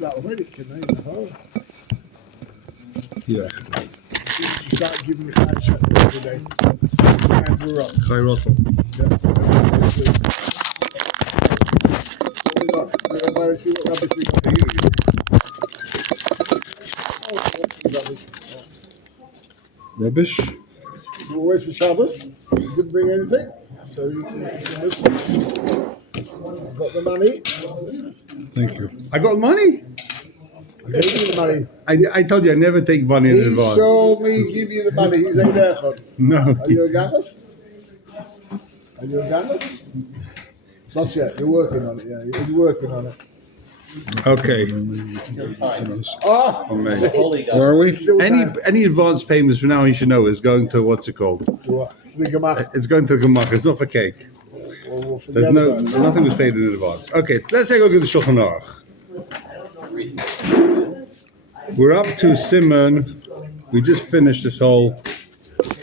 that already, can they? In the hole. Yeah. You start giving me cash every day. And we're up. Ga je rotten. Yeah. Everybody see what rubbish we got here. Oh, what's the rubbish? Rubbish. You were away for Shabbos. You didn't bring anything. So you can got the money. Thank you. I got money. I gave you the money. I told you I never take money in He advance. showed me give you the money. He's ain't there. No. Are you a gambler? Are you a gambler? Not yet. You're working on it. Yeah, he's working on it. Okay. Oh, Where are we? still Any advance payments from now on you should know is going to what's it called? what? The Gemach. It's going to the Gemach. It's not for cake. There's nothing was paid in advance. Okay, let's take a look at the Shulchan Aruch. We're up to Simon. We just finished this whole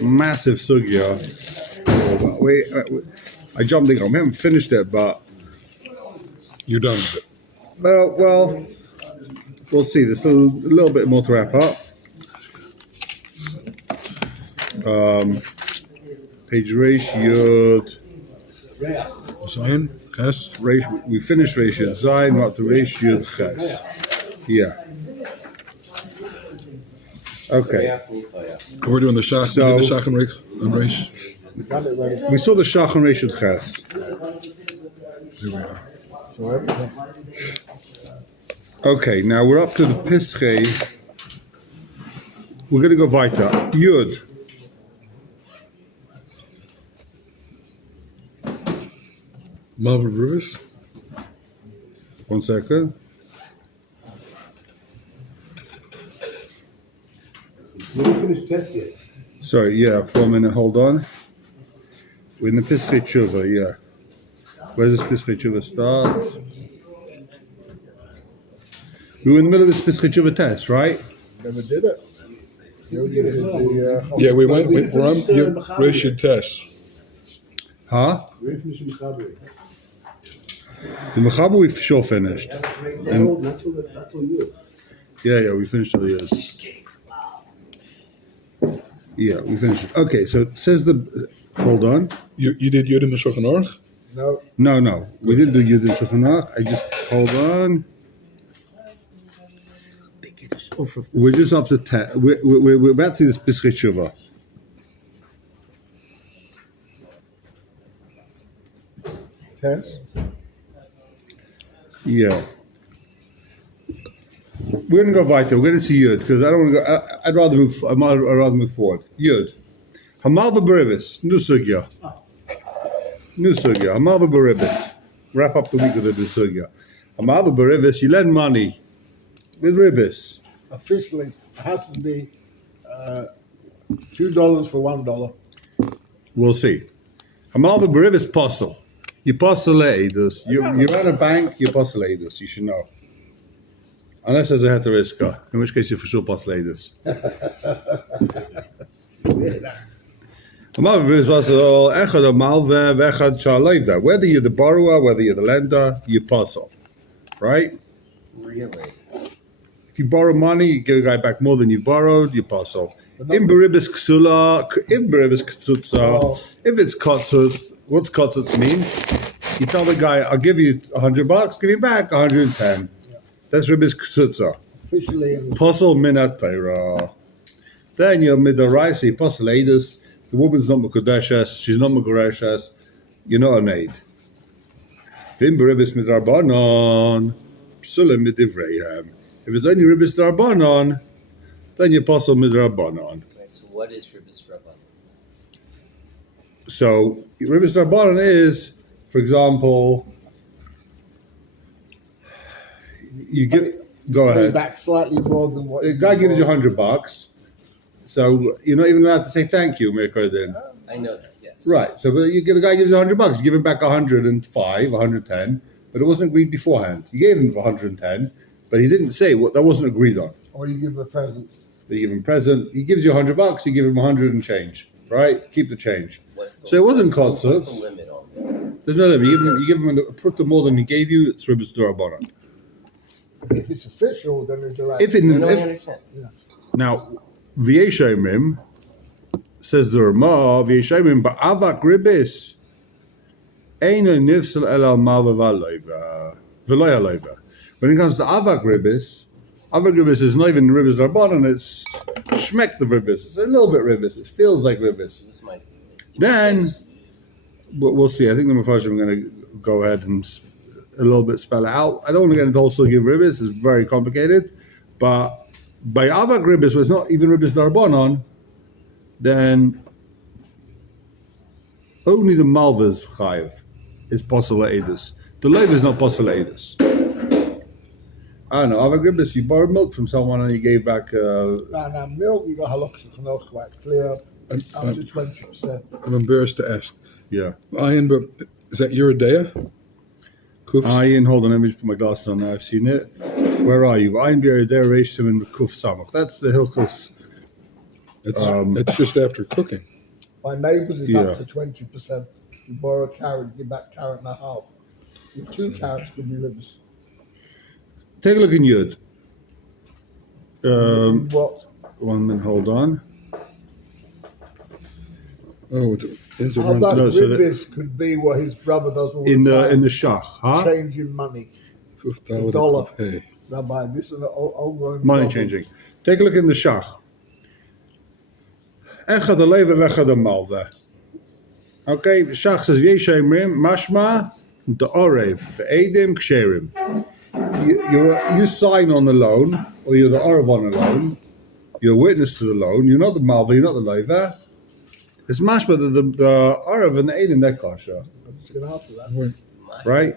massive sugya. I jumped in. We haven't finished it, but You're done with it. well, we'll see. There's a little bit more to wrap up. Page Reish Yud. Zion. Ches. We finished Reish Yud Zayin. We're up to Reish Yud Ches. Yeah. Okay. We're doing the Shach. So- The Shach and Reish. Got it ready. We saw the Shach and Reish Yud Ches. Here we are. So everything. Okay, now we're up to the Pischei. We're going to go weiter. Yud. Malva Rivers. 1 second. We didn't finish test yet. Sorry, yeah, for a minute, hold on. We're in the Pischei Tshuva, yeah. Where does Pischei Tshuva start? We were in the middle of this Pischei Tshuva test, right? Never did it. You did the, Yeah, we're on Reish Yud Tes. Huh? We didn't finish the Mechaber. The Mechaber we for sure finished. Not till you. Yeah, we finished all the years. Yeah, we finished it. Okay, so it says the... Hold on. You did Yud in the Shulchan Aruch? no. No. We didn't do Yud in Shulchan Aruch. I just... Hold on. We're just up to 10. We're about to see this Pischei Tshuva. Test. Yeah. We're going to go weiter. We're going to see Yud because I don't want to go. I'd rather move. I'd rather move forward. Yud. Hamalva Baribis. New sugya. Hamalva Baribis. Wrap up the week with the new sugya. Hamalva Baribis. You lend money with ribis. Officially, it has to be $2 for $1. We'll see. Hamalva Baribis posel. You posel edus. You're at a bank. You posel edus. You should know. Unless there's a heteriska, in which case you for sure posel edus. Whether you're the borrower, whether you're the lender, you posel, right? Really? If you borrow money, you give a guy back more than you borrowed, you posel. In beribis ksula, in beribis ktsutza, if it's kotzut, what's kotzut mean? You tell the guy, I'll give you $100, give you back 110. That's ribis ksutza. Officially, in the Posel minat Torah. Then you're midoraisa, posel edus. The woman's not mekudeshes, she's not megoreshes. You're not an aid. Vim beribis midrabanon, psulim midivreihem. If it's only ribis drabanon, then you posel midrabanon. Right, so what is Ribis Rabban? So ribis drabanon is, for example, you give. Go pay ahead. back slightly more than what The guy gives you $100, so you're not even allowed to say thank you, Mirkodin. I know that, yes. Right. So the guy gives you $100. You give him back 105, 110, but it wasn't agreed beforehand. You gave him 110, but he didn't say what that wasn't agreed on. Or you give the present. You give him present. He gives you $100. You give him 100 and change. Right. Keep the change. So it wasn't What's the concerts. limit on that? There's no limit. You give him put the more than he gave you. It's ribis d'Rabbanan. If it's official, then it's right. If in, No, I if, understand. now, V'yeshomrim, says the Ramah, V'yeshomrim ba'avak ribis, eino nifsel el al malva v'loy halova. When it comes to avak ribis is not even ribis rabbanon, it's shmek the ribis. It's a little bit ribis. It feels like ribis. This might. Then, we'll see. I think the Mepharshim are going to go ahead and a little bit spell it out. I don't want to get into also give ribis. It's very complicated. But by avak ribis, where it's not even ribis rabbanon, then only the malva's chayiv is possible edus. The leiv is not possible edus. I don't know. Avak ribis, you borrowed milk from someone and you gave back. Now milk, you got halakha quite clear, up to 20%. I'm embarrassed to ask. Yeah. Ayin, but is that your idea? Kufs? Ayin, hold on, let me just put my glasses on now. I've seen it. Where are you? Ayin b'yerdei reishim and kuf samach. That's the hilchos. It's just after cooking. My neighbours is Yeah. up to 20%. You borrow a carrot, give back carrot and a half. With 2 carrots could be ribs. Take a look in Yud. In what? 1 minute, hold on. Oh, it's How around that no, so that- ribis could be what his brother does all In the the time. shach, huh? Changing money. $5. $1. Hey. Rabbi, this is an ongoing Money problem. changing. Take a look in the shach. Echad aleva vechad malva. Okay, the shach says Yeshemrim mashma the orev ve'edim ksherim. You sign on the loan, or you're the orev on the loan. You're a witness to the loan. You're not the malva. You're not the leva. It's mashma the orev and the edim that kosher, I'm just going to answer that. right?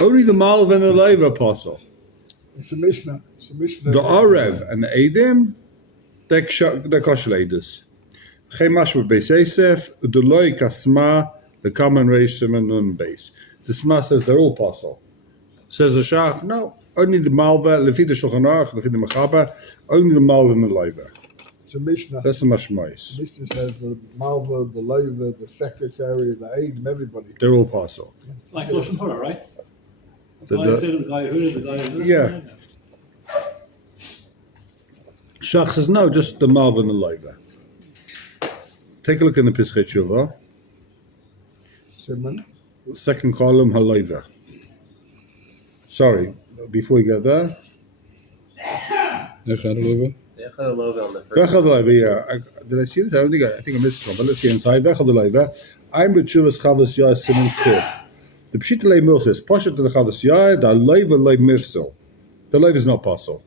Only the malva and the leva apostle. It's a Mishnah. It's a Mishnah. The orev and the edim they're kosher leidus. Chemash beis Yosef, Udoloi kasma, the common reishim and nun base. The Sma says they're all apostle. Says the Shach, no, only the Malva, Lefi the Shulchan Aruch, Lefi the Mechaba, only the Malva and the Leiva. It's a Mishnah. That's the Mashmois. Mishnah says the Malva, the Lover, the secretary, the Aiden, everybody. They're all apostle. It's like Lashon Hora, right? The- The guy said to the guy who is the guy who is Yeah. Shach says, no, just the Malva and the Leiva. Take a look in the Pischei Tshuva, Simon. second column, Haleiva. Sorry, before you get there. Echad aleva. They had a logo on the first. Vechad Leiva, yeah. Did I see this? I think I missed one, but let's see inside. Vechad Leiva. I'm with Shuvas Chavas Yah Simon Kuf. The Pshita Lei Mil says, Poshet to the Chavas Yah, the Leiva Lei Mifsel. The Leiva is not apostle.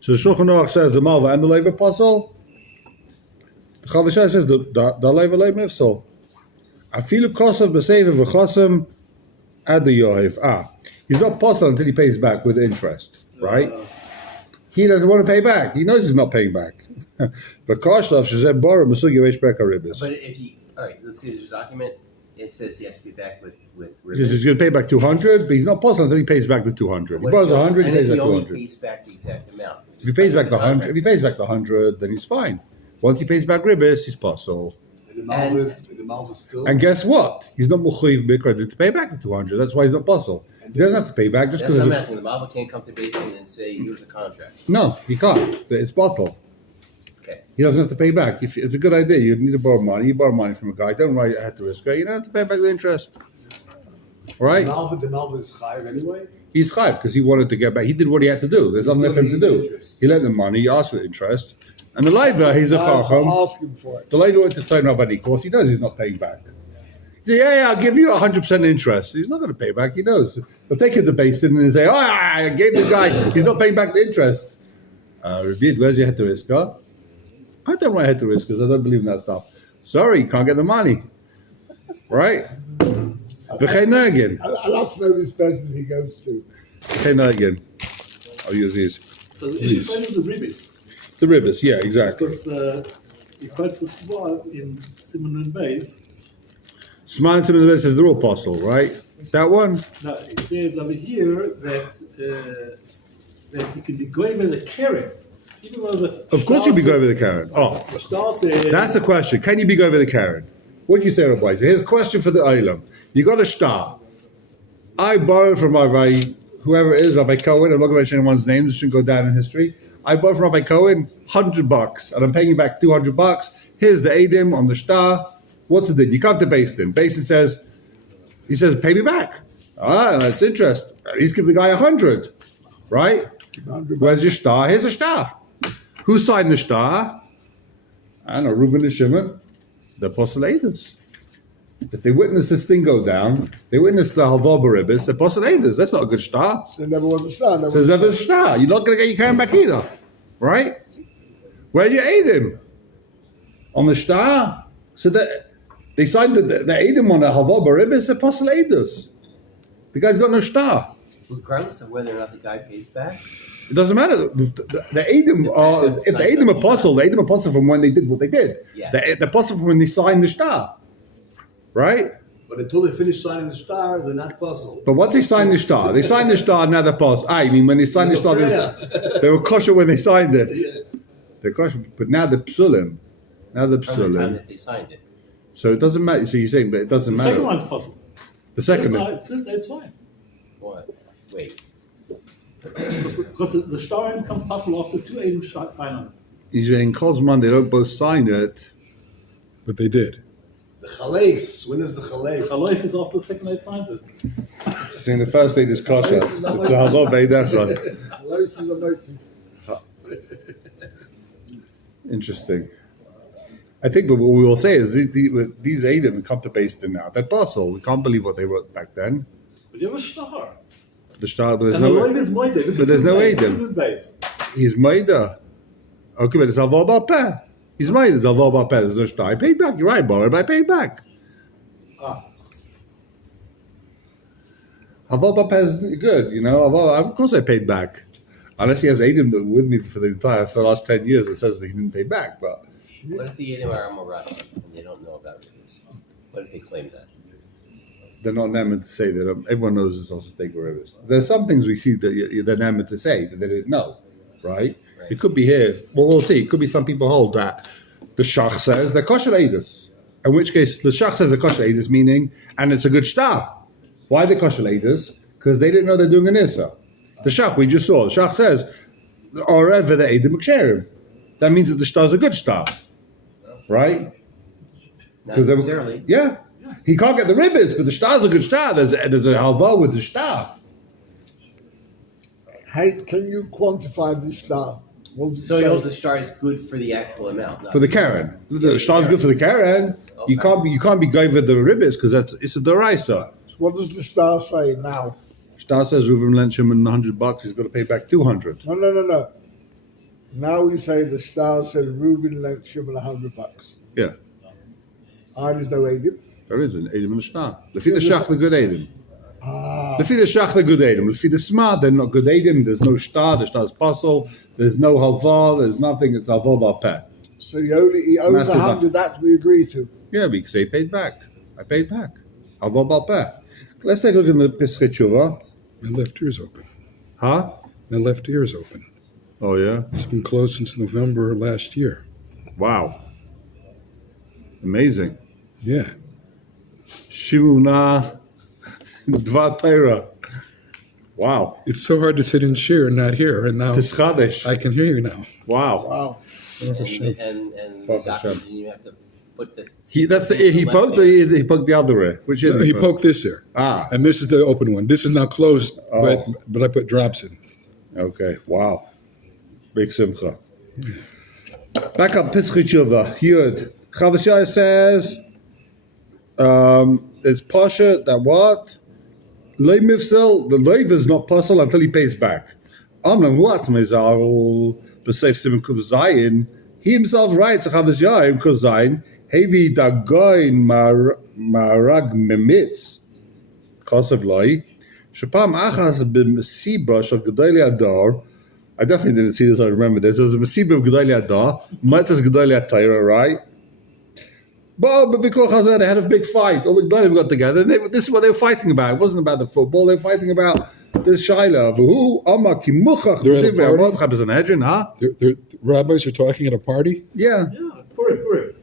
So the Shulchan Aruch says the Malva and the Leiva apostle. The Chavas Yah says the Leiva Lei Mifsel. Afilu Kosav B'Seiva V'Chosam Ad the Yohev. He's not apostle until he pays back with interest, right? He doesn't want to pay back. He knows he's not paying back. But Koshav Shazeb Bora Masugi Reish Beka Ribis. But if he, all right, let's see the document. It says he has to be back with Because he's going to pay back 200, but he's not apostle until he pays back the 200. He borrows 100, he and pays if back he only 200. pays back the exact amount. If he pays back the 100, if he pays back the 100, then he's fine. Once he pays back Ribis, he's apostle. And the Malva's still. And guess what? He's not Muchayiv B'Kredit to pay back the 200. That's why he's not apostle. He doesn't have to pay back just That's what I'm because. asking. The Bible can't come to Basin and say, here's a contract. No, he can't. It's bottle. Okay. He doesn't have to pay back. It's a good idea. You need to borrow money. You borrow money from a guy. Don't write ahead to risk. You don't have to pay back the interest. Right? The Malva is chayiv anyway. He's chayiv because he wanted to get back. He did what he had to do. There's nothing left for him to do. Interest. He lent them money. He asked for the interest. And the Leiva, he's a chacham. Asking for it. The Leiva went to Toen Rabani course. He knows he's not paying back. He said, yeah, I'll give you 100% interest. He's not going to pay back. He knows. They'll take him to Basin and say, I gave the guy. He's not paying back the interest. Rabbi, where's your head to risk? I don't want head to risk because I don't believe in that stuff. Sorry, can't get the money. Right? V'chein again. I'd like to know this person he goes to. V'chein again. I'll use these. So it depends on the ribis. The ribis, yeah, exactly. Because he quotes the Sma in Simon and Bays. Sman Simon the says they're all apostle, right? That one? Now, it says over here that you can go over the Karen. Even though the Of course you'll be going over the Karen. Oh, The star says, that's the question. Can you be going over the Karen? What do you say, Rabbi? So here's a question for the Eilam. You got a star. I borrowed from Rabbi whoever it is, Rabbi Cohen, I'm not going to mention anyone's names, it shouldn't go down in history. I bought from Rabbi Cohen $100 and I'm paying you back $200. Here's the Adim on the shtar. What's the deal? You come to Beis Din. Beis Din says, he says, pay me back. Ah, that's interest. He's giving the guy 100, right? Where's your shtar? Here's the shtar. Who signed the shtar? I don't know, Reuven and Shimon, the Apostle Adis. If they witness this thing go down, they witness the Halva Baribis, the Apostle Adis. That's not a good shtar. There never was a star. Says never a shtar. You're not going to get your Karen back either, right? Where you Adim? On the shtar? So that they signed the Adim on the Halva Baribis, the Apostle Adis. The guy's got no shtar. Regardless of whether or not the guy pays back? It doesn't matter. The Adim are, if the Adim apostle from when they did what they did. Yeah. The apostle from when they signed the shtar. Right? But until they finish signing the star, they're not puzzled. But once they signed the shtar, they signed the shtar, now they're apostle. I mean, when they signed the shtar, they were kosher when they signed it. They're kosher, but now the psulim. From the time that they signed it. So it doesn't matter. So you're saying, but it doesn't The matter. second one's possible. The second First day, it's fine. What? Wait. Because the star becomes possible after two Adam sign on it. He's in Kolzman, they don't both sign it. But they did. The Chalais. When is the Chalais? Alois is after the second day signs it. See, in the first day is kosher. It's a halal beidachon. Lois is a motive. Interesting. I think what we will say is these Adam come to Beis Din now. They're apostle. We can't believe what they wrote back then. But you have a star. The shtar, but there's And no. Alois is moide. But there's no Adam. Base. He's Maida. Okay, but it's Alvar Balpeh. He's Maida, it's Alvar Balpeh. There's no shtar. I paid back. You're right, Boris, but I paid back. Ah. Alvar Balpeh is good, you know. Of course I paid back. Unless he has Adam with me for the last 10 years, it says that he didn't pay back. But What if the Adam are Amoratza and they don't know about this? What if they claim that? they're not meant to say that. Everyone knows it's also take rivers. There's some things we see that they're not meant to say that they didn't know, right? It could be here. Well, we'll see. It could be some people hold that the Shach says they're kosher edus. In which case, the Shach says they're kosher edus, meaning, and it's a good shtar. Why the kosher edus? Because they didn't know they're doing an issa. The Shach, we just saw. The Shach says, or ever the edim ksherim. That means that the shtar is a good shtar, right? Not necessarily. Yeah. He can't get the ribbons, but the shtar's a good shtar. There's a halva with the shtar. Hey, can you quantify the star? What does it So he say? holds the star is good for the actual amount. Not For the Karen. The shtar's good for the Karen. You can't be going with the ribbons because it's a deraisa. So what does the star say now? Shtar says Reuven lent him $100. He's got to pay back $200. No. Now we say the star said Reuben lent Shimon $100. Yeah, There's no Adim. there is an Edom and a shtar. Lefi the shach the good Edom. Ah, Lefi the shach the good Edom. Lefi the smart they're not good Edom. There's no shtar. The shtar's puzzle. There's no halva. There's nothing. It's halva ba'peh. so he owes Massive 100. That we agree to. Yeah, because they paid back. I paid back. Halva ba'peh. Let's take a look in the Pesach Tshuva. My left ear's open. Huh? My left ear's open. Oh yeah. It's been closed since November last year. Wow. Amazing. Yeah. Shivuna Dva Torah. Wow. It's so hard to sit in shir and not hear, and now Tischadesh. I can hear you now. Wow. Wow. And the Baruch doctor Hashem. didn't even have to put the. He poked the other ear. Which is He poked this ear. And this is the open one. This is now closed, but I put drops in. Okay. Wow. Big simcha. Back up Pesach Tshuva. Yud. Chavos Yair says it's pasha that what? Loy mifsel, the loiv is not possible until he pays back. Amram huatz mezarul b'seif simen kuv zayin. He himself writes Chavos Yair kuv zayin hevi dagoin marag memitz kosev loy shapam achas b'mesiba shel gedolei adar. I definitely didn't see this. I remember this. There was a mesiba of gedolei adar, matzas gedolei Torah, right? But because they had a big fight. All the Gedolim got together. And this is what they were fighting about. It wasn't about the football. They were fighting about this Shaila. They're at a party? Huh? The rabbis are talking at a party? Yeah. Yeah, Purim.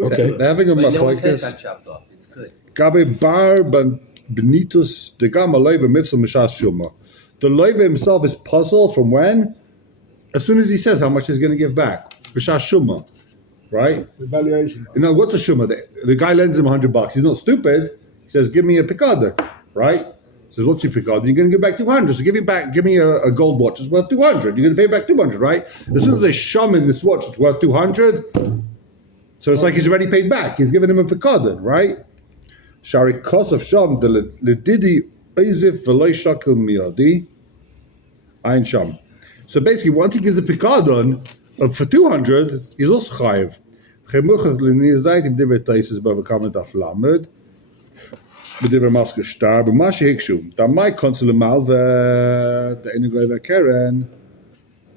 Okay. They're having a But no one's head machlokes. got chopped off. It's good. Gabe bar benitus de gama leiva mifsal mishas shuma. The loiva himself is puzzled from when? As soon as he says how much he's going to give back. B'shas shuma, right? The valuation. You know, what's a shuma? The guy lends him $100. He's not stupid. He says, give me a picada, right? He says, what's your picada? You're going to give back 200. So give me a gold watch. It's worth 200. You're going to pay back 200, right? As soon as they shum in this watch, it's worth 200. So it's like he's already paid back. He's given him a picada, right? Shari kosov sham the ledidi oizif v'loy shakil miyadi ayin sham. So basically, once he gives a picadon for 200, he's also chayiv. Chemuchach l'niyazayit im divrei taisis b'avakamet af lamed b'divrei masker shtar b'mashi hikshum. Da mai konsul malve the enigoy v'keren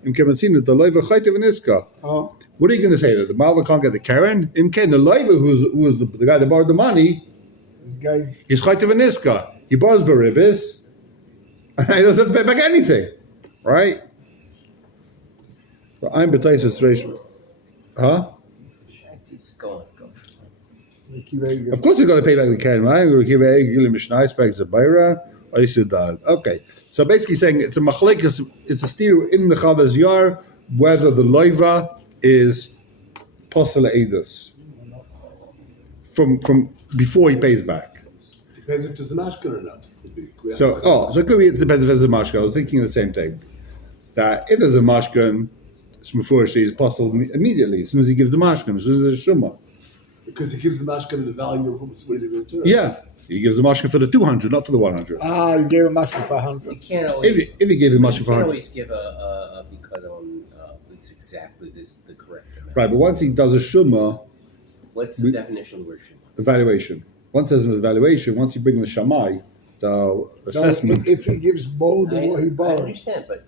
im kementzina the loiva chayte v'niska. Oh, What are you going to say? That the malva can't get the keren? In Ken, the loiva who's the guy that borrowed the money, this guy. he's chayte v'niska. He borrows baribis, and he doesn't have to pay back anything, right? So I'm betaisis ratio. Huh? Just go on. Of course, you're going to pay back the keren, right? We're going to give a gilim mishnais back to bayra. Okay, so basically saying it's a machlekas, it's a steer in the chavaz yar whether the loiva is posel edus from before he pays back. Depends if there's a mashkin or not. Could be. So it could be it depends if there's a mashkan. I was thinking the same thing. That if there's a mashkan, it's mufurish he's posel immediately as soon as he gives the mashkan, as soon as there's a shumma. Because it gives the mashkin the value of what he's going to return. Yeah, he gives the mashkan for the 200, not for the 100. Ah, you gave him a for You 100. can't always. If he gave the mashkan for You can't 100, always give a picadon that's exactly the correct amount. right? But once he does a shumma, What's the definition of the word shuma? evaluation. Once there's an evaluation, once you bring the shamai, the assessment. If he gives more than what he I borrowed. understand, but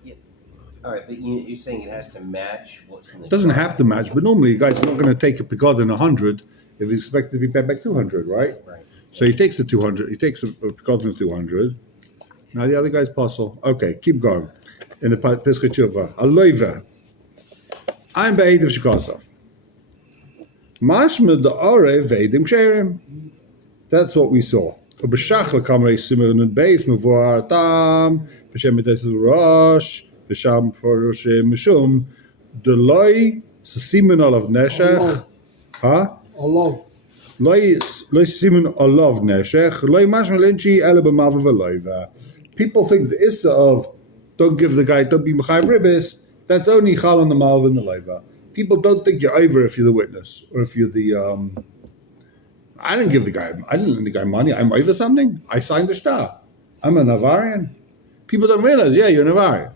all right, but you're saying it has to match what's in the. It doesn't have to match, but normally a guy's not going to take a picard 100 if he's expected to be paid back 200, right? Right. So he takes the 200, he takes a picard of 200. Now the other guy's puzzle. Okay, keep going. In the Pesach Tshuva, a loiva. I'm be'ed of Shekosov. Mashma the Arev ve'edim ksherim. That's what we saw. B'shachla kamerei simer nun beis mevuar tam b'shem edes rosh b'sham porosh mishum the loy simen olav neshech. Huh? Allah. Loy simen olav neshech loy mashma linchi ele b'mav v'loiva. People think the issa of don't give the guy, don't be mechayiv ribis, that's only chal on the malv and the loiva. People don't think you're over if you're the witness or if you're the. I didn't lend the guy money. I'm over something. I signed the shtar. I'm a Navarian. People don't realize, yeah, you're a Navarian.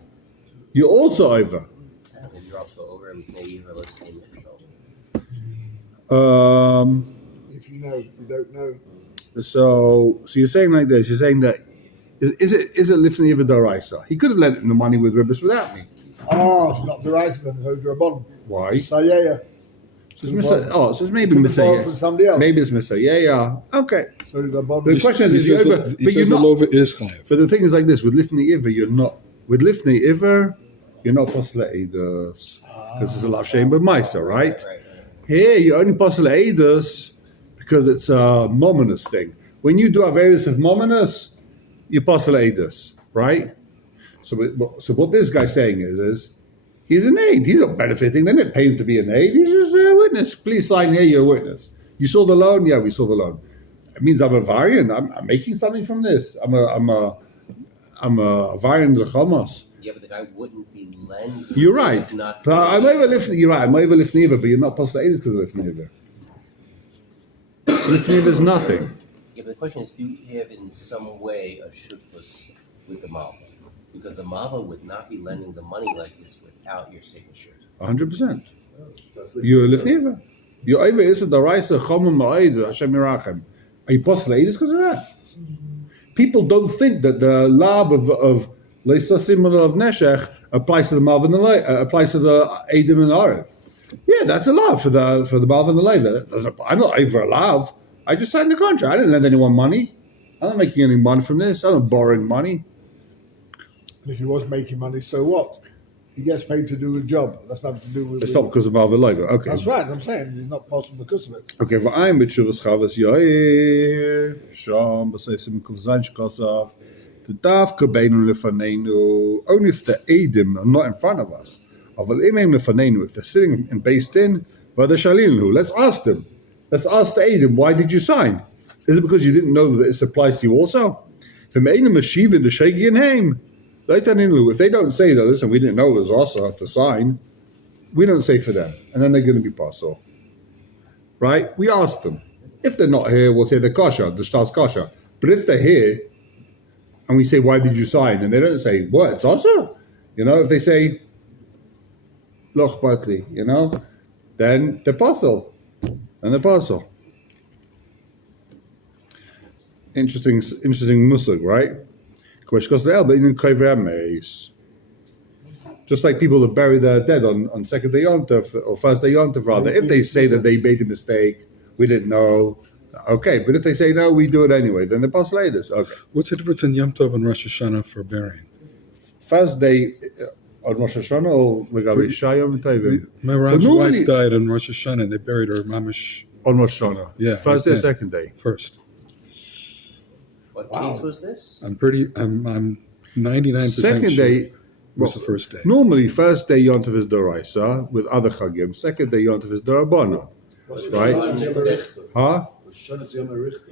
You're also over. And you're also over and maybe or less in If you know, you don't know. So you're saying like this. You're saying that is it lifnei iva daraisa? He could have lent him the money with ribbis without me. Oh, it's not the right of them, Toen Rabani. Why? So yeah. So it's maybe Could have borrowed Messiah. from somebody else. Maybe it's Messiah. Yeah. Okay. So the Rabani. The question is He you're says over, the- he but you're says the not. lover is chayav. But the thing is like this: with lifnei iver, you're not. With lifnei iver, you're not posel edus because it's a lav shem but ma'aser, right? Right. Here, you're only posel edus because it's a mominous thing. When you do averus of mominous, you posel edus, right? So what this guy's saying is he's an aid. He's not benefiting. They didn't pay him to be an aid. He's just a witness. Please sign here. You're a witness. You saw the loan. Yeah, we saw the loan. It means I'm a variant. I'm making something from this. I'm a variant of the Hamas. Yeah, but the guy wouldn't be lending. You're right. Not. But I'm over lifting. You're right. I'm over lifting either, but you're not posted either because of lifting either. Lifting either is nothing. Yeah, but the question is, do you have in some way a shutfus with the malva? Because the malva would not be lending the money like this without your signature. 100%. That's the- You're lifting either. You're over is the raisa chomim ma'id Hashem Yirachem. Are you posted either because of that? People don't think that the lab of leisasim of neshech applies to the malva and the applies to the edim and the arev. Yeah, that's a lav for the malva and the leiva. I'm not over a lav. I just signed the contract. I didn't lend anyone money. I'm not making any money from this. I'm not borrowing money. And if he was making money, so what? He gets paid to do a job. That's nothing to do with. It's not because of malva and leiva. Okay. That's right. I'm saying it's not possible because of it. Okay, v'ayim b'tshuvas chavas yair sham b'seifsim kuvzayin shkosav The dafka beinu lefanenu, only if the edim are not in front of us. Aval imem lefanenu, if they're sitting and based in, vada shalinu. Let's ask them. Let's ask the edim, why did you sign? Is it because you didn't know that this applies to you also? If they don't say that, listen, we didn't know it was also to sign, we don't say for them, and then they're going to be pasul. Right? We ask them. If they're not here, we'll say they're kosher, the shtal's kosher. But if they're here, and we say, why did you sign? And they don't say, what, it's also? If they say, loch batli, then they're pasul. And they're pasul. Interesting musig, right? Just like people that bury their dead on second day Yontif or first day Yontif, rather. If they say that they made a mistake, we didn't know, okay. But if they say no, we do it anyway, then the postulators. Okay. What's the difference in Yom Tov and Rosh Hashanah for burying? First day on Rosh Hashanah or Megabi Shayom Tovim? My Rab's wife died on Rosh Hashanah and they buried her mamish on Rosh Hashanah. Yeah. First day or second day? First. What case was this? I'm 99% second sure day was the first day. Normally, first day Yontif is Doraisa with other Chagim. Second day Yontif is Dorabana. Right? Huh?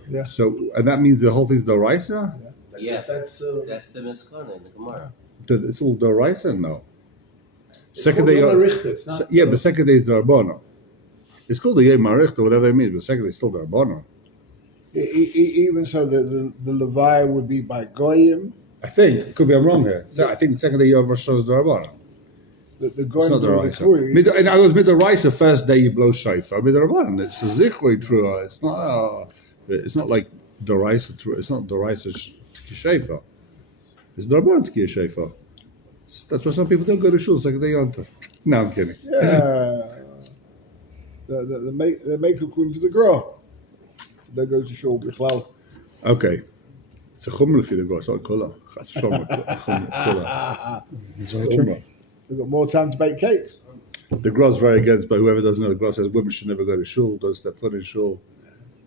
Yeah. So, and that means the whole thing's Doraisa? Yeah, That's that's the Miskon in the Gemara. It's all Doraisa? No. it's Second called day, Yom HaRichter, it's not, yeah, but second day is Dorabana. It's called the Yom HaRichter, whatever it means, but second day is still Dorabana. Even so, the Levi would be by Goyim. I think, could be I'm wrong here. So I think the second day you have Rosh Hashanah is Dorabana. The It's Goyim not do the Doraisa. Kuri. In other words, Midoraisa, first day you blow Shaifa. Midorabanan, it's a Zichrei true. It's not like Doraisa true. It's not Doraisa Shaifa. It's Dorabanan to Shaifa. That's why some people don't go to shul second day Yontif. No, I'm kidding. Yeah. They make according to the grow. They go to shul bichlal. Okay. It's a chumrah for the go. It's not kula. Chas v'shalom, chumrah. They've got more time to bake cakes. The Gro's very against, but whoever doesn't know, the Gro says women should never go to shul, don't step foot in shul,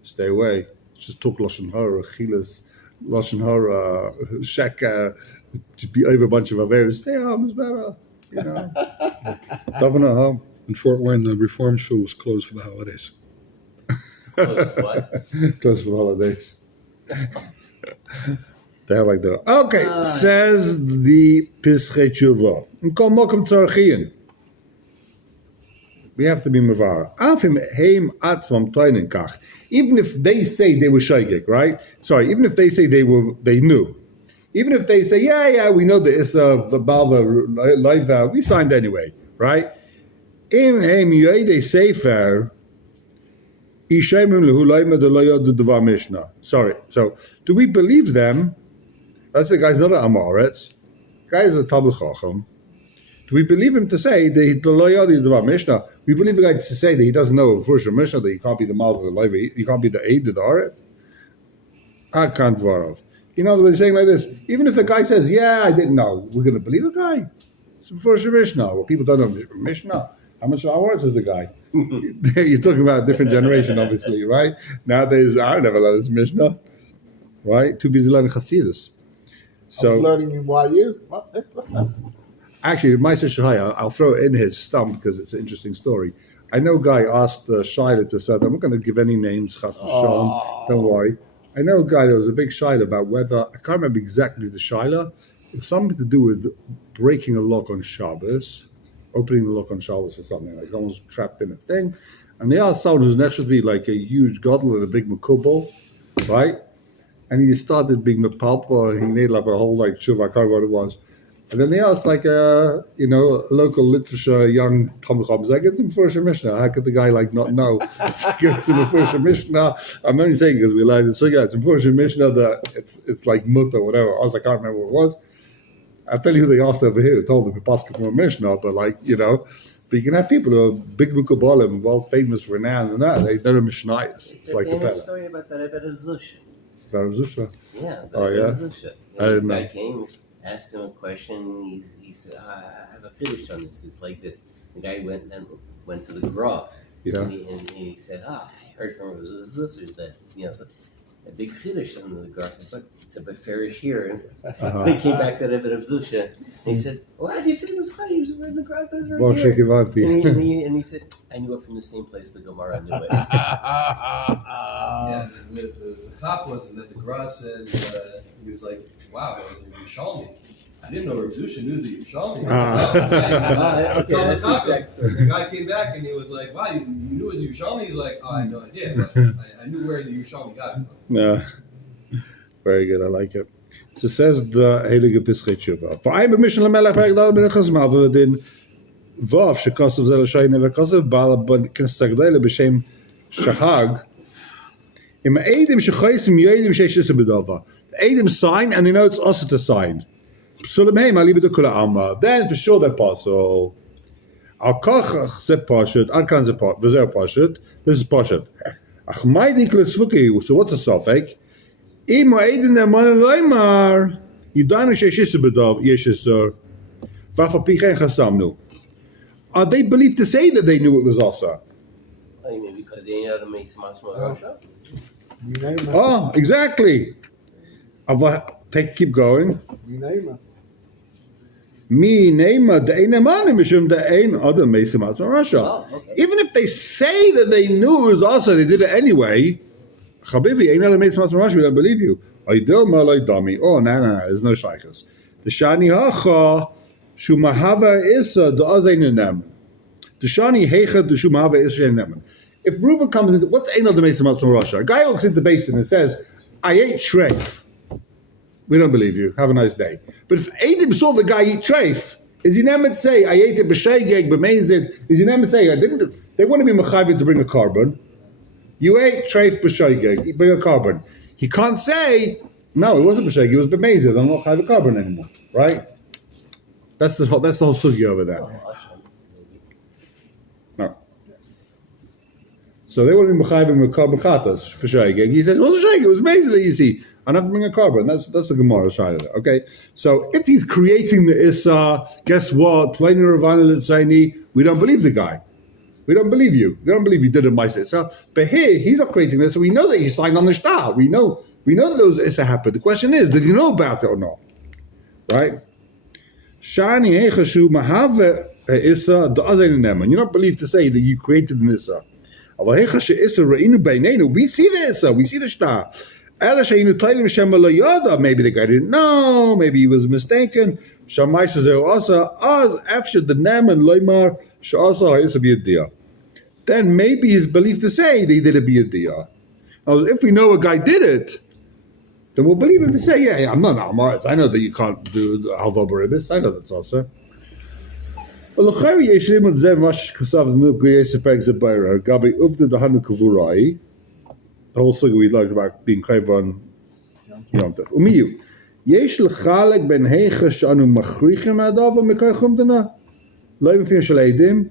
stay away. Just talk Lashon Hara, Chilas, Lashon Hara, Sheka, to be over a bunch of Averas. Stay home is better, Daven at home. In Fort Wayne, the Reform Shul was closed for the holidays. It's closed to what? Close for the holidays. They have like the okay. Says the Pischei Tshuva. We have to be mavara. Even if they say they were shaygik, right? Sorry. Even if they say they knew. Even if they say, yeah, we know that it's a balva live. We signed anyway, right? Im heim yoyde sefer. Sorry. So, do we believe them? That's the guy's not an Amoritz. Guy is a Tabel Chacham. Do we believe him to say that he Mishnah? We believe the guy to say that he doesn't know for sure Mishnah that he can't be the Mal of the Levi, he can't be the Aid of the Arif. I can't Dvarov. In other words, saying like this, even if the guy says, yeah, I didn't know, we're going to believe a guy. It's before Mishnah. Well, people don't know Mishnah. How much hours is the guy? He's talking about a different generation, obviously, right? Nowadays, I never learned this Mishnah, right? Too busy learning Chassidus. So, I'm learning in YU. actually, Meister Shahaya, I'll throw it in his stump because it's an interesting story. I know a guy asked Shaila to say, I'm not going to give any names, Chas v'shalom, don't worry. I know a guy that was a big Shaila about whether, I can't remember exactly the Shaila, it was something to do with breaking a lock on Shabbos, opening the lock on Shabbos or something, like almost trapped in a thing. And they asked someone who's next to be like a huge godel and a big makubal, right? And he started being mepalpa, and he made like a whole like tshuva, I can't remember what it was. And then they asked like a local literature young Talmud Chacham, like, it's in First Mishnah. How could the guy like not know? It's in the First Mishnah. I'm only saying because we learned it. So yeah, it's in First Mishnah that it's like mut or whatever. I can't remember what it was. I'll tell you who they asked over here, who told them to pass it from a Mishnah, but but you can have people who are big Mukabalim, well famous, renowned, and that. They don't know Mishnayos. It's like the famous better. story about the Rebbe Zusha. Zusha. Yeah, the Oh, yeah? Rebbe Zusha. I didn't The guy know. came, asked him a question. He said, I have a finish on this. It's like this. The guy went to the Gra. Yeah. And he said, I heard from Rebbe Zusha that, a big chiddush, and the girl said, "But it's a beferish here." And they came back to the Rebbe Zusha, and he said, "Well, how did you say it was high? He was in the grass says right Well, here." Shekivanti. And he said, "I knew it from the same place the Gemara knew it." Yeah, the chap was that the Gra says he was like, "Wow, that was a Yerushalmi. I didn't know Rav Zusha knew the Yerushalmi." Okay, that's the exact story. The guy came back and he was like, "Wow, you knew it was a Yerushalmi?" He's like, "Oh, I had no idea. But I knew where the Yerushalmi got it from." Yeah. Very good. I like it. So says the Heilige Pischei Tshuva. For I'm a mission lemelech perek benechas mavadin vav shekosov zel shayne vekosov bal ben kestagdele b'shem shahag. Im edim shechaysim yedim sheishis bedava. The edim sign and they know it's also to sign. Psulim heim alibi de kula amma. Then for sure they're possible. Al kochach ze pashut. Al kan ze pashut. V'zeh pashut. This is pashut. Ach maidi klesvuki. So what's a suffix? Im edim ne'man loymar. Yidanu sheishis bedav yeshis. V'afal pichen chasamnu. Are they believed to say that they knew it was also? I mean, because they ain't know to make Smasma Rasha. Oh, exactly. Keep going. Me nema the ein emanim mishum the ein other meisim atzma Russia. Oh, okay. Even if they say that they knew it was also, they did it anyway. Chabibi ein other meisim atzma Russia. We don't believe you. Aydil malay dami. Oh, no. There's no shaykhs. The shani hacha shumahava isa the azayin nem. The shani hecha the shumahava isa nem. If Reuven comes into what's ein other meisim atzma Russia? A guy walks into the basin and says, "I ate treif." We don't believe you. Have a nice day. But if Adam saw the guy eat treif, is he never say, "I ate it b'sheigeg b'mezid"? Is he never say, "I didn't"? They want to be mechayv to bring a carbon. You ate treif b'sheigeg, bring a carbon. He can't say, "No, it wasn't b'sheigeg. It was b'mezid. I'm not chayv a carbon anymore." Right? That's the whole sugi over there. No. So they want to be mechayv with carbon chatas for sheigeg. He says, "It wasn't sheigeg. It was b'mezid." You see. I have to bring a carbon. That's the Gemara side of it. Okay, so if he's creating the Issa, guess what? Plain Ravana L'Tzaini, we don't believe the guy. We don't believe you. We don't believe you did it by Issa. But here, he's not creating this, so we know that he signed on the star. We know that those Issa happened. The question is, did he know about it or not? Right? Shani Hechashu Mahave Issa Da'azain Neman. You're not believed to say that you created an Issa. We see the Issa. We see the star. Maybe the guy didn't know. Maybe he was mistaken. Then maybe he's believed to say they did a biyadiyah. Now, if we know a guy did it, then we'll believe him to say, "Yeah, I'm not Amaretz. I know that you can't do halva baribis. I know that's also." The whole thing we learned about being chayv on Yom Tov. Umiyu. Yesh l'chalek ben heicha sh'anu machrichim adav v'mekaychum dana. Lo yimfim shel eidim.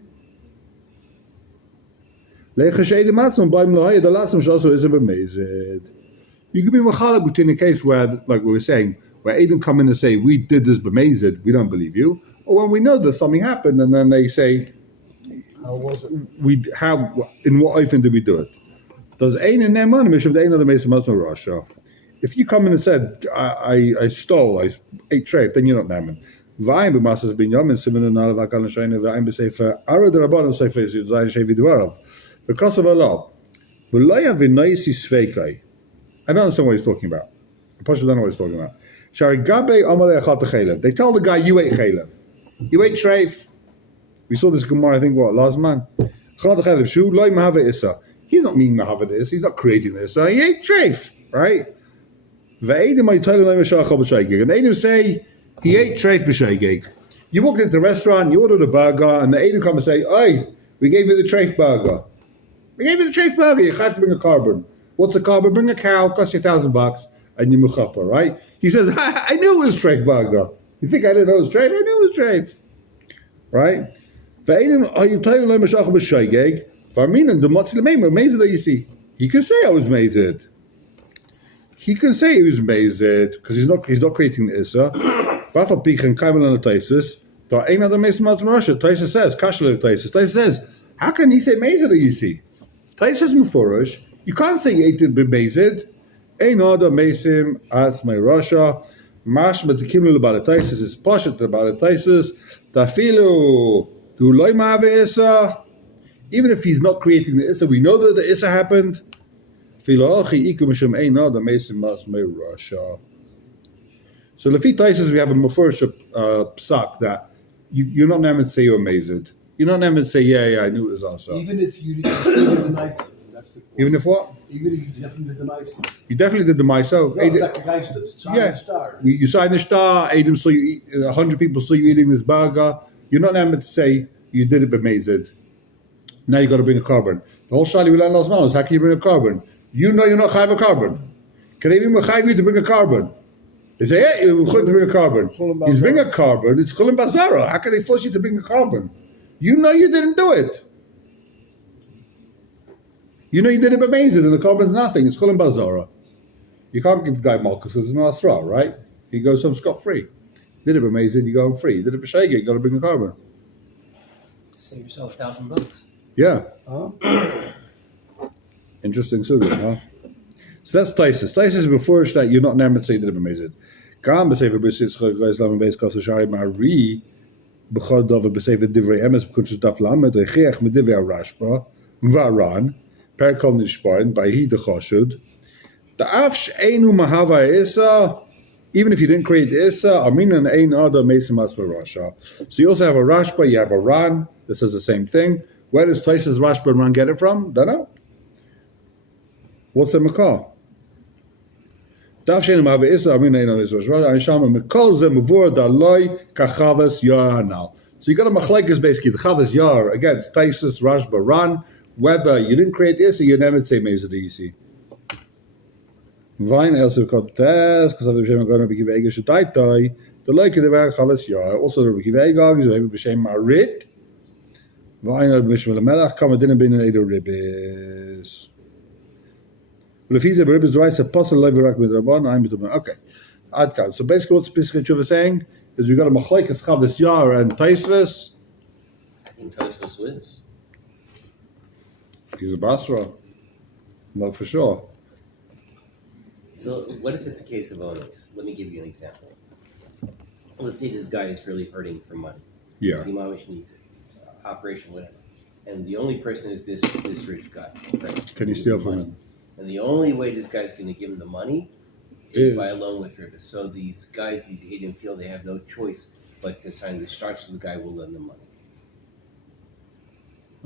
Leicha she'edim atzom b'ayim lo'hay adalasam sh'aso isem b'mezid. You could be machalek between a case where, like we were saying, where eidim come in and say, "We did this b'mezid, we don't believe you," or when we know that something happened and then they say, How was it? in what oifen did we do it? Does ein and neman mishum the ein of the meisim atzma Russia? If you come in and said, I stole, I ate treif, then you're not neman. V'ayim b'masas binyamin simin anal v'akal n'shayne v'ayim b'seifer arad rabbanim seifer yisud zayin shevi dvarav because of Allah. V'loya v'noisi sveikai. I don't understand what he's talking about. I don't know what he's talking about. Shari gabe amalei achat chaylev. They tell the guy, you ate chaylev. You ate treif. We saw this Gemara, I think, last month. Achat chaylev shu loy mahave issa. He's not meaning to have this. He's not creating this. So he ate treif, right? And Eidim say he ate treif b'sheigeg. You walked into the restaurant, you ordered a burger, and the Eidim come and say, "Oi, we gave you the treif burger. We gave you the treif burger. You have to bring a carbon. What's a carbon? Bring a cow. Cost you $1,000, and you muchapa, right?" He says, "I knew it was treif burger. You think I didn't know it was treif? I knew it was treif, right?" You see, he can say I was made it. He can say he was made it because he's not creating the Issa. Taisa says, Taisa says, how can he say made it? You see, Taisa says Mufurish. You can't say you ate it b'mezid. Ein Adam Mesim as my Russia. Mash mit Kimlu Balataisis is Pashat the Balataisis. Tafilu do Loimave Issa. Even if he's not creating the Issa, we know that the Issa happened. Filachi Ikumishim Ein Adam Mesim as my Russia. So Lefi Taisis, we have a Mufurish psak that you're not never to say you're amazed. You're not never to say, yeah, I knew it was also. Even if you did the nice, that's the Even if what? Even if you definitely did the nice. You definitely did the Maiso. No, it's like the guys that signed the star. You signed the star, Adam saw you eat, 100 people saw you eating this burger. You're not never to say you did it b'mezid. Now you got to bring a carbon. The whole shali we learned last month is how can you bring a carbon? You know you're not chayv a carbon. Can they even chayv you to bring a carbon? They say, yeah, you're chayv to bring a carbon. He's bring a carbon. It's chulim bazara. How can they force you to bring a carbon? You know you didn't do it. You know you did it b'mezid and the carbon's nothing. It's chulim bazara. You can't give the guy malchus because it's no asra, right? He goes home scot-free. Did it b'mezid, you go home free. Did it b'shega, you got to bring a carbon. Save yourself $1,000. Yeah. Huh? Interesting sugya, huh? So that's Taisis. Taisis before that you're not never say that b'mezid. Gam b'sefer b'sitzchak g'islam b'beis kasa shari ma'ari b'chad dava b'sefer divrei emes b'kunshus daf lamed rechiach medivrei arashba v'aran perkol nishparin b'hi dechashud the afsh einu mahava isa. Even if you didn't create the Issa, Aminan Ein Ada Mesimas Rasha. So you also have a Rashba, you have a Ran, that says the same thing. Where does Taisa's Rashba and Ran get it from? Don't know. What's the Makar? Davshen Mava Issa, Aminan Ein Ada Mesimas Rasha, Aishama Mikol Zemuvur Daloi Kachavas Yar now. So you got a Machlaikis basically, the Chavas Yar against Taisa's Rashba Ran, whether you didn't create the Issa, you never say Mezid Isi. Vine also called test because of the Shem going to be given Eger Shutaitai. The like of the work Chalas Yar. Also the Giv Egag is able to Shem Marit. Vine of Mishmal Melach come didn't be in Eder Ribis. Well, if he's a Ribis, do I say Apostle Levi Rak with Rabban? I'm between. Okay. Adkan. So basically, what Pesach Tshuva saying is we got a Machlekes Chalas Yar and Taisvis. I think Tosfos wins. He's a Basra. No, for sure. So what if it's a case of onus? Let me give you an example. Let's say this guy is really hurting for money. Yeah. The mamish needs it. Operation, whatever. And the only person is this rich guy. Right? Can you steal from him? And the only way this guy's going to give him the money is by a loan with Ribis. So these guys, these Aiden feel they have no choice but to sign the start so the guy will lend them money.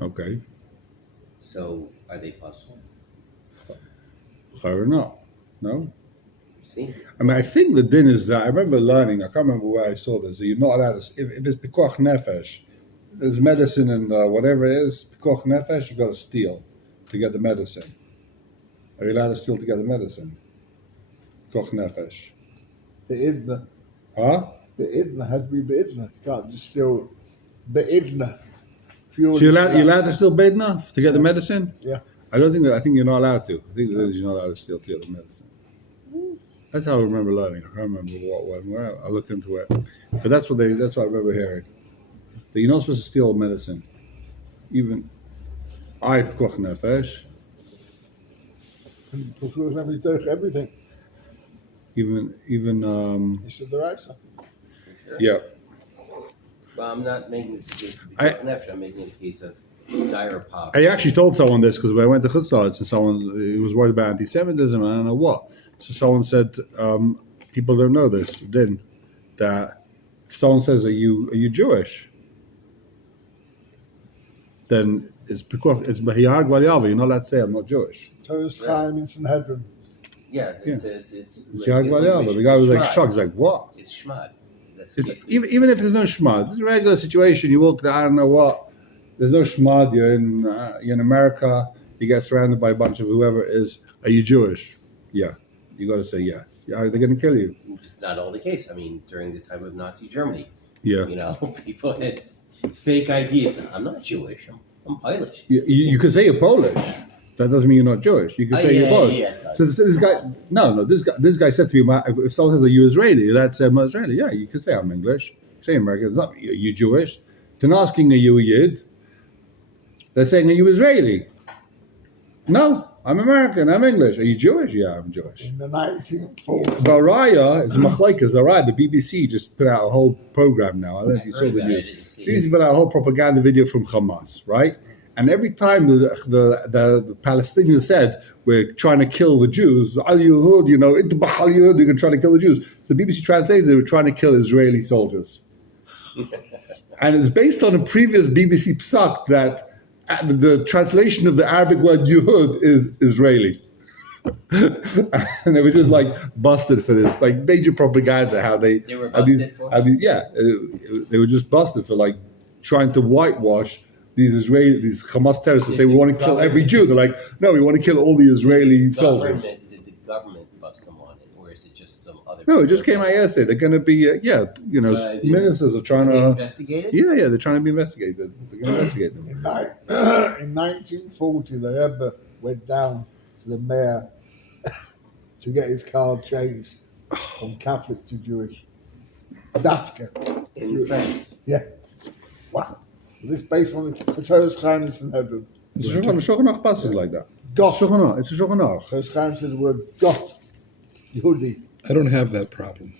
Okay. So are they possible? Or no. No? See? I mean, I think the din is that, I remember learning, I can't remember where I saw this, that you're not allowed to, if it's pikuach nefesh, there's medicine and whatever it is, pikuach nefesh, you got to steal to get the medicine. Are you allowed to steal to get the medicine? Pikuach nefesh. Be'idna. Huh? Be'idna has to be be'idna. You can't just steal be'idna. So you're allowed to steal bedna to get the medicine? Yeah. I think you're not allowed to. I think you're not allowed to steal to get the medicine. That's how I remember learning. I can't remember where. I'll look into it. But that's what I remember hearing. That you're not supposed to steal medicine. Even I pikuach nefesh. Everything. Even You said the right stuff. Sure. yeah. Well, I'm not making this a case of nefesh. I'm making it a case of dire poverty. I actually told someone this because when I went to Chutzlaritz and someone who was worried about anti-Semitism and I don't know what. So someone said, people don't know this, didn't, that if someone says, are you Jewish? Then it's Behiyag Valyava. You're not allowed to say I'm not Jewish. Torah's Chaim in Sanhedrin. Yeah, it says It's Behiyag Valyava. The guy was like shocked. He's like, what? It's shmad. That's It's, even if there's no shmad, it's a regular situation. You walk there, I don't know what. There's no shmad. You're in America. You get surrounded by a bunch of whoever it is. Are you Jewish? Yeah. You got to say yeah. Are they going to kill you? It's not all the case. I mean, during the time of Nazi Germany, Yeah. you know, people had fake IDs. I'm not Jewish. I'm Polish. You could say you're Polish. That doesn't mean you're not Jewish. You can say you're Polish. Yeah, it does. So this guy, this guy said to me, if someone says, "Are you Israeli?" That's I'm not Israeli. Yeah, you could say I'm English. Say American. It's not, are you Jewish? They're not asking, "Are you a Yid?" They're saying, "Are you Israeli?" No, I'm American, I'm English. Are you Jewish? Yeah, I'm Jewish. In the 1940s. Varaya is Machlaikas. All right, the BBC just put out a whole program now. I don't know if you saw heard the about it, I news. didn't see BBC put out a whole propaganda video from Hamas, right? And every time the Palestinians said, we're trying to kill the Jews, Al Yehud, Itbah Al Yehud, you're going to try to kill the Jews. So the BBC translated they were trying to kill Israeli soldiers. And it's based on a previous BBC psak that the translation of the Arabic word Yehud is Israeli. And they were just like busted for this, like major propaganda. How they were busted for it? They were just busted for like trying to whitewash these Hamas terrorists and say we want to kill every Jew. They're like, no, we want to kill all the Israeli soldiers. Did the government bust them on it, or is it just some other? No, it just came out yesterday. They're going to be, So, ministers are trying They to. investigated? Yeah, they're trying to be investigated. They're going to investigate them. In 1940, the Rebbe went down to the mayor to get his card changed from Catholic to Jewish. Dafka. In France. Yeah. Wow. This based on the Torah's kindness in heaven. It's a Shochanach passes like that. God. It's a Shochanach. Torah's kindness is the word God. Yehudi. I don't have that problem.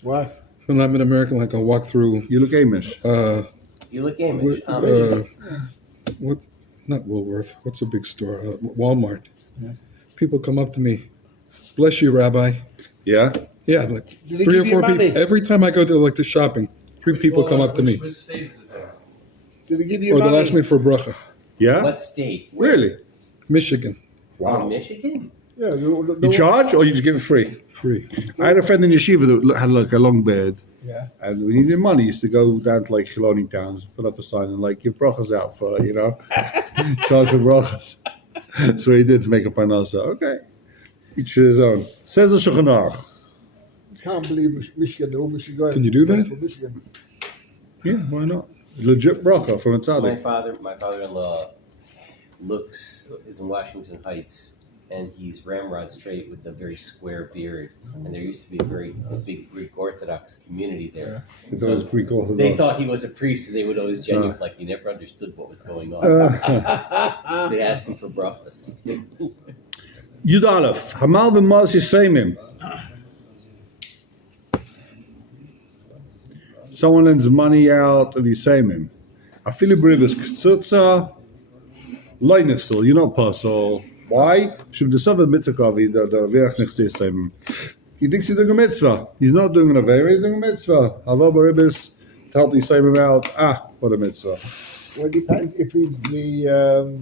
Why? When I'm an American, like I'll walk through. You look Amish. You look Amish. What? Not Woolworth. What's a big store? Walmart. Yeah. People come up to me. Bless you, Rabbi. Yeah? Yeah, like Did they 3 or give you 4 people. money? Every time I go to like the shopping, 3 people come up to me. Which state is this in? Did they give you Or money? they'll ask me for a bracha. Yeah? What state? Really? Michigan, Oh, Michigan? Yeah. You charge or you just give it free? free. I had a friend in Yeshiva that had like a long beard. Yeah. And when he needed money, he used to go down to like Chiloni towns, put up a sign and like give brachas out for, charge for brachas. So he did to make a parnasa. Okay. Each to his own. Says the Shulchan Aruch. Can't believe Michigan. All Michigan. Can you do that? From Michigan. Yeah, why not? Legit bracha from a My tzaddik. father-in-law is in Washington Heights, and he's ramrod straight with a very square beard. And there used to be a very big Greek Orthodox community there. So those Greek Orthodox. They thought he was a priest, and they would always genuflect. He never understood what was going on. They'd ask him for brachas. Yud Aleph. Hamal v'maz yiseimim. Someone lends money out of yiseimim. Afilu b'ribas k'tzutza. Lo nifsal. You're not pasul. Why? Shub desava mitzakavi da raviach nechse yiseimim. He thinks he's doing a mitzvah. He's not doing an avera. He's doing a mitzvah. Hava b'ribas to help yiseimim out. What a mitzvah. Well, it depends if he's the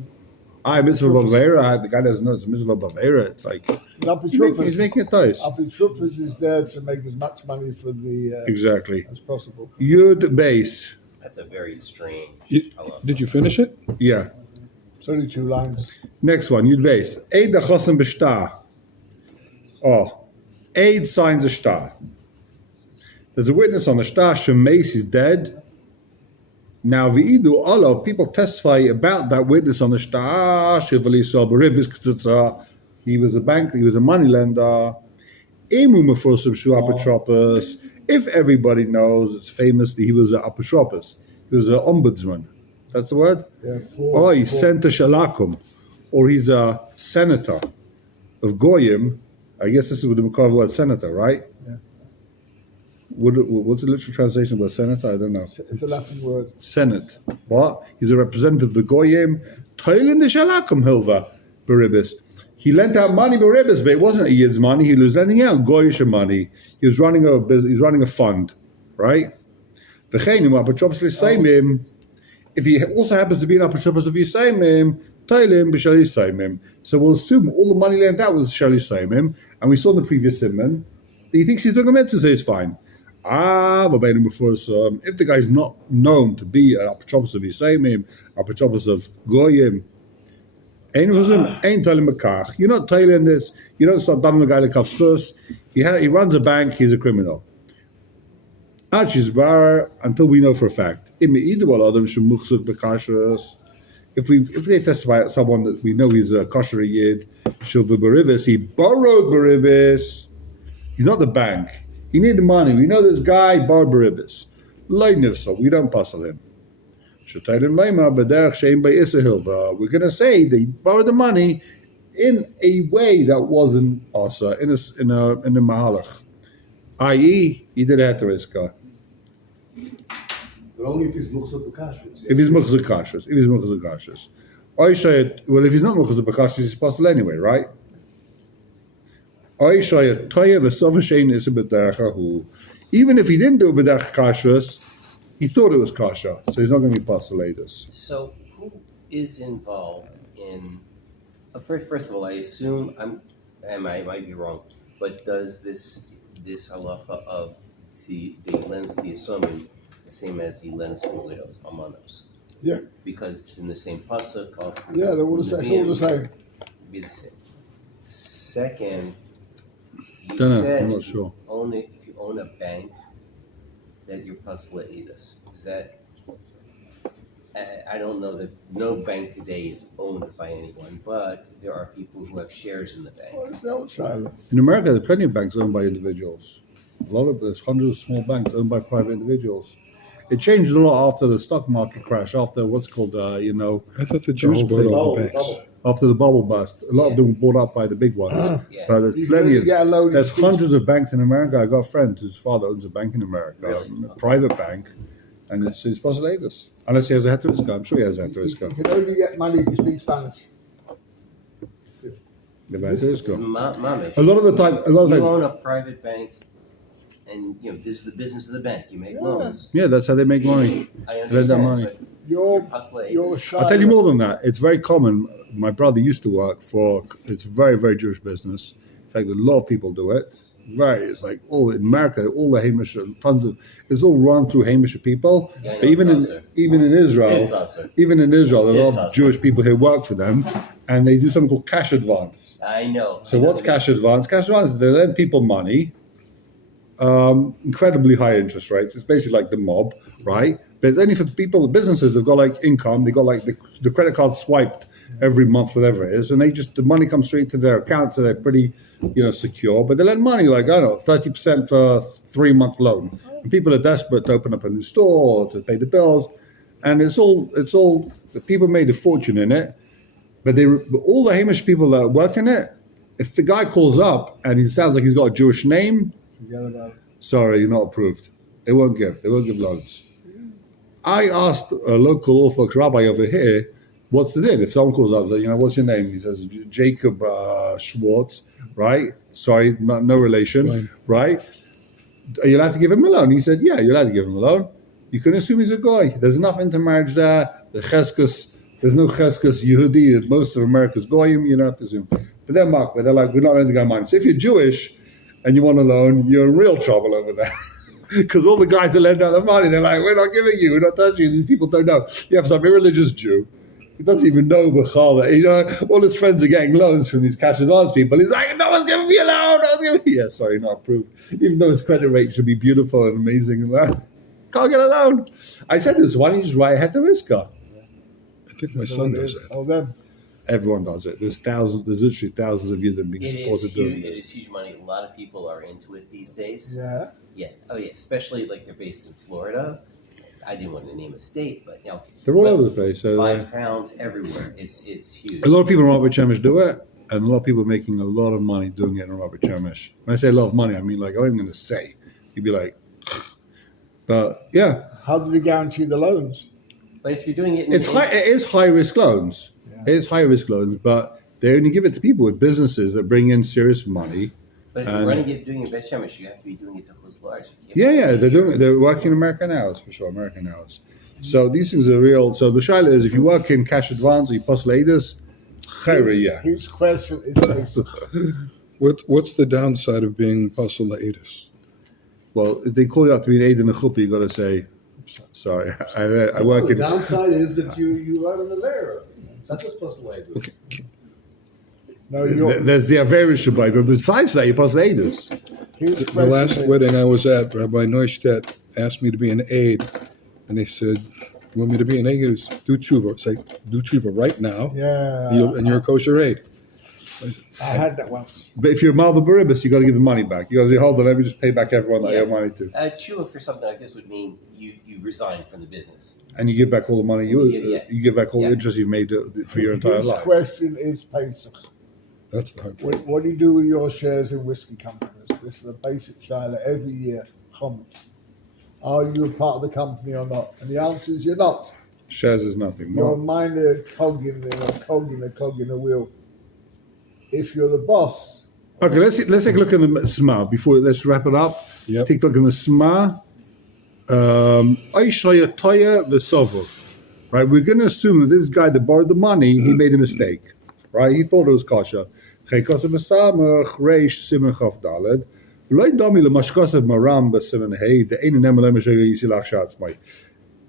Mitzvah b'avera. The guy doesn't know it's a mitzvah b'avera. It's like he's making it nice. Apitruphas is there to make as much money for the Exactly. as possible. Yud base. That's a very strange. Did you finish it? Yeah. It's only 2 lines. Next one, Yud base. Eid achosim b'shtar. Eid signs a star. There's a witness on the star. Shemeis is dead. Now, v'idu Allah, people testify about that witness on the star. Shivali so b'ribis k'tzutza. He was a banker. He was a moneylender. Emu meforsim shu apotropos. If everybody knows, it's famous that he was an apotropos. He was an ombudsman. That's the word? Yeah, Or he's senta shalakum. Or he's a senator of Goyim. I guess this is with the Makar word senator, right? Yeah. What's the literal translation of senator? I don't know. It's a Latin word. Senate. What? He's a representative of the Goyim. Toilin the shalakum hilva beribis. He lent out money beribis, but it wasn't a yid's money. He was lending out Goyish money. He was running a business. He's running a fund, right? If he also happens to be an apotropos of Yisraimim, Tailim b'shal Yisraimim. So we'll assume all the money lent out was shal Yisraimim, and we saw in the previous simon that he thinks he's doing a mitzvah, so it's fine. If the guy's not known to be an apotropos of Yisraimim, apotropos of Goyim, you're not tailing this. You don't start dumping a guy like kafschus. He runs a bank. He's a criminal. Until we know for a fact. If they testify at someone that we know he's a kosher yid, he borrowed baribis. He's not the bank. He needed money. We know this guy borrowed baribis. So we don't puzzle him. We're going to say they borrowed the money in a way that wasn't also in a mahalach, i.e., he did a heteriska. But only if he's muchzor b'kashrus. If he's muchzor kashrus, I say, well, if he's not muchzor b'kashrus, he's possible anyway, right? I say toyev v'sovashein is a b'derech. Even if he didn't do a b'derech kashrus, he thought it was kasher, so he's not going to be postulatus. So who is involved in? First of all, I assume I might be wrong, but does this halacha of the lends to Yisomim the same as he lends to widows, almanos? Yeah. Because it's in the same pasuk. Yeah, they're all the same. It's all the same. Be the same. Second, you Don't know, said I'm not if you sure. if you own a bank, that you're postulatus. Does that? I don't know that no bank today is owned by anyone, but there are people who have shares in the bank. What is that, Shiloh? In America, there are plenty of banks owned by individuals. There's hundreds of small banks owned by private individuals. It changed a lot after the stock market crash, after what's called, I thought the Jews whole bought thing. all the banks. After the bubble bust. A lot of them were bought up by the big ones. Yeah. But there's You can plenty only of, get a loan. there's hundreds of banks in America. I got a friend whose father owns a bank in America, Really? a private bank, and it's postulatus. Unless he has a heteriska. I'm sure he has a You heteriska. can only get money if you speak Spanish. The heteriska. Mamish. A lot of the time, You own a private bank, and this is the business of the bank. You make loans. yeah, that's how they make money. I Lend understand. that money. But Your postulatus. Shiloh. I'll tell you more than that. It's very common. My brother used to work for, it's very, very Jewish business. In fact, a lot of people do it. It's like all in America, all the Hamish, it's all run through Hamish people. Yeah, I know But even it's in also. even in Israel, It's also. even in Israel, there are a It's lot of also. Jewish people who work for them, and they do something called cash advance. I know. So I know what's the- cash advance? Cash advance is they lend people money, incredibly high interest rates. It's basically like the mob, right? But it's only for people, the businesses have got like income. They got like the credit card swiped every month, whatever it is, and the money comes straight to their account, so they're pretty, secure. But they lend money like 30% for a 3-month loan. And people are desperate to open up a new store or to pay the bills, and it's all the people made a fortune in it. But all the Hamish people that work in it, if the guy calls up and he sounds like he's got a Jewish name, Forget about it. sorry, you're not approved. They won't give loans. I asked a local Orthodox rabbi over here, what's the deal? If someone calls up, says, what's your name? He says, Jacob Schwartz, right? Sorry, no relation, Fine. right? Are you allowed to give him a loan? He said, yeah, you're allowed to give him a loan. You can assume he's a guy. There's enough intermarriage there. There's no cheskas Yehudi. Most of America's goyim. You don't have to assume. But they're like, we're not letting the guy mind. So if you're Jewish and you want a loan, you're in real trouble over there. Because all the guys that lend out the money, they're like, we're not giving you, we're not touching you. These people don't know. You have some irreligious Jew. He doesn't even know Bechal. All his friends are getting loans from these cash advance people. He's like, no one's giving me a loan. No one's giving me. Yeah, sorry, not approved. Even though his credit rate should be beautiful and amazing and that. Can't get a loan. I said this, why don't you just write a heteriska? I think my son does that. Oh, them. Everyone does it. There's literally thousands of you that are being It supported is doing huge. It it. is huge money. A lot of people are into it these days. Yeah. Yeah. Oh yeah. Especially like they're based in Florida. I didn't want to name a state, but They're all but over the place. So 5 towns everywhere. It's huge. a lot of people in Robert Chemish do it, and a lot of people are making a lot of money doing it in Robert Chemish. When I say a lot of money, I mean like, I'm going to say. You'd be like, but yeah, How do they guarantee the loans? But if you're doing it, it is high risk loans. Yeah. It is high risk loans, but they only give it to people with businesses that bring in serious money. But if you're running it, doing it Bet Shemesh, you have to be doing it to who's large. Yeah, they're working American hours for sure, American hours. So these things are real. So the shaila is, if you work in cash advance or you postulatus, chayra, yeah. His question is basic. What's the downside of being postulatus? Well, if they call you out to be an aid in a chuppah, you got to say, sorry, I work The in. downside is that you are in the layer. It's not just postulatus. Okay. No, your, There's the Averish Shabbat, but besides that, you postulatus. his The question last is, wedding I was at, Rabbi Neustadt asked me to be an aide, and they said, "You want me to be an aide? It's do tshuva." It's like, do tshuva right now, yeah, and you're a kosher aide. I had that once. But if you're Malva Baribas, you got to give the money back. You got to say, hold on, let me just pay back everyone that I Yeah. owe money to. Tshuva for something like this would mean you resign from the business. And you give back all the money, Yeah. you give back all the Yeah. interest you've made for your entire His life. question is Pesach. That's the hard part. What do you do with your shares in whiskey companies? This is a basic shaila every year. Comments. Are you a part of the company or not? And the answer is you're not. Shares is nothing. You're a No. minor cog in the wheel. If you're the boss, Okay, let's take a look at the SMA before let's wrap it up. Yep. Take a look at the SMA. Aishaya Toya Vesovov. Right, we're going to assume that this guy that borrowed the money, he made a mistake. Right, he thought it was kasha. Chaykosav Samach Reish Simon Chav Daled. Loy Domi LeMashkosav Maram B'Simon Hey. The Ein Nemelem Shayga Yisilach Shatzmai.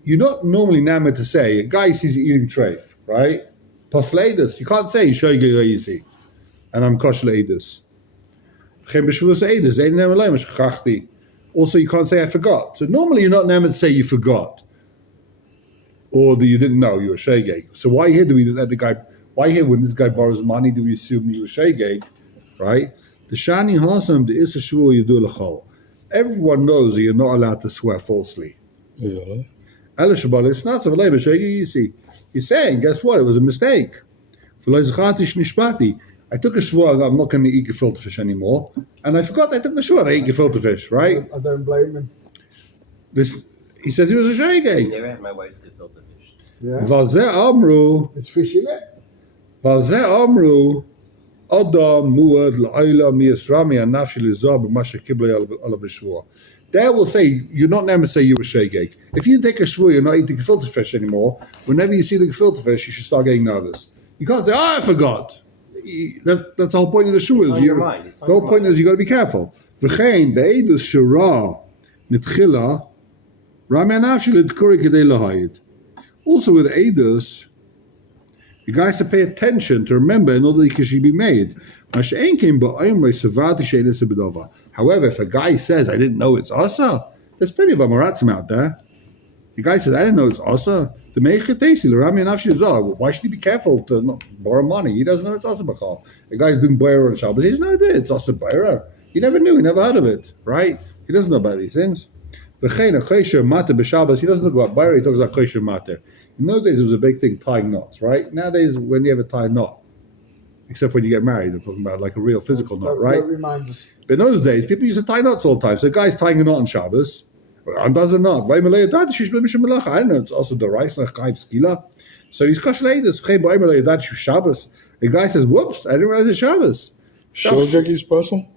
You're not normally named to say a guy sees you eating treif, right? Posleidus. You can't say Shayga Yisi, and I'm kosher also, you can't say I forgot. So normally you're not named to say you forgot, or that you didn't know you were shaygeg. So why here do we let the guy? Why here when this guy borrows money do we assume you were shaygeg, right? The shani hasam the isa shvu you do lechol. Everyone knows that you're not allowed to swear falsely. Yeah. It's not so you see. He's saying, guess what? It was a mistake. I took a shvur that I'm not going to eat gefilte fish anymore, and I forgot I took the shvur. I ate gefilte fish, right? I don't blame him. He says he was a I shaygeg. never had my wife's gefilte fish. Yeah, Valzeh amru, it's fish in it. valzeh amru, adam muad la'ayla miyasrami anafshi lizah b'masha kiblei alav shvur. There will say you're not never say you were shaygeg. If you take a shvur, you're not eating gefilte fish anymore. Whenever you see the gefilte fish, you should start getting nervous. You can't say, "Oh, I forgot." That's the whole point of the shul. It's on your mind. It's The on whole your point mind. is you got to be careful. V'chein be'edus shara mitchila ramenav shelitkuri kedei lahayid. Also with edus, you guys have to pay attention to remember in order that it should be made. However, if a guy says, "I didn't know it's asa," there's plenty of amaratzim out there. The guy says, "I didn't know it's asa." Why should he be careful to not borrow money? He doesn't know it's asa b'chal. The guy's doing boyer on Shabbos. He has no idea it's asa boyer. He never knew. He never heard of it. Right? He doesn't know about these things. He doesn't talk about boyer. He talks about kosher mater. In those days, it was a big thing tying knots. Right? Nowadays, when you ever tie a knot, except when you get married, I'm talking about like a real physical knot, right? Don't remind us. But in those days, people used to tie knots all the time. So a guy's tying a knot on Shabbos. And does it not? I don't know. It's also the rice like skila. So he's kosher. Shabbos. The guy says, "Whoops! I didn't realize it's Shabbos." Shogeg is possible?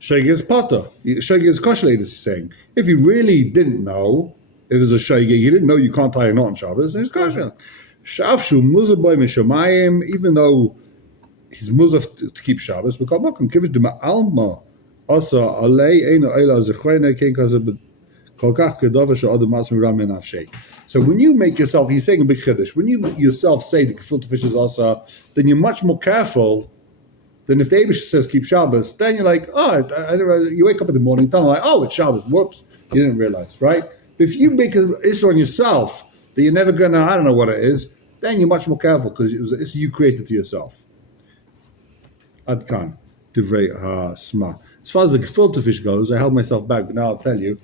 Shogeg is potter. Shogeg is kosher. He's saying, if you really didn't know it was a shogeg, you didn't know you can't tie a knot on Shabbos. Then it's kosher. Shavshu muzah boy mishamayim, even though he's muzah to keep Shabbos, but come on, give it to my alma. Also, alei eino eila zechrene kein kaza. So when you make yourself, he's saying a big chiddush, when you yourself say the gefilte fish is also, then you're much more careful than if the Abish says keep Shabbos. Then you're like, oh, you wake up in the morning, tell them like, oh, it's Shabbos. Whoops, you didn't realize, right? But if you make an issue on yourself that you're never gonna, I don't know what it is, then you're much more careful because it was an issue you created to yourself. Adkan, divrei ha-sma. As far as the gefilte fish goes, I held myself back, but now I'll tell you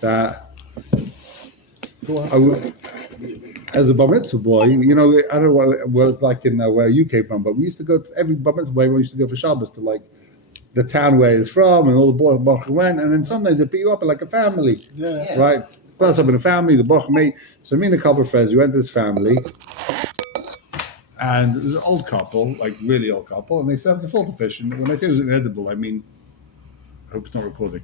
that as a bar mitzvah boy, you know, I don't know what it's like in where you came from, but we used to go to every bar mitzvah boy. We used to go for Shabbos to like the town where it's from, and all the boys went, and then sometimes they pick you up like a family, Yeah. right? Plus up in a family, the boch mate. So me and a couple of friends, we went to this family, and it was an old couple, like really old couple, and they served gefilte fish. And when I say it was inedible, I mean, I hope it's not recording.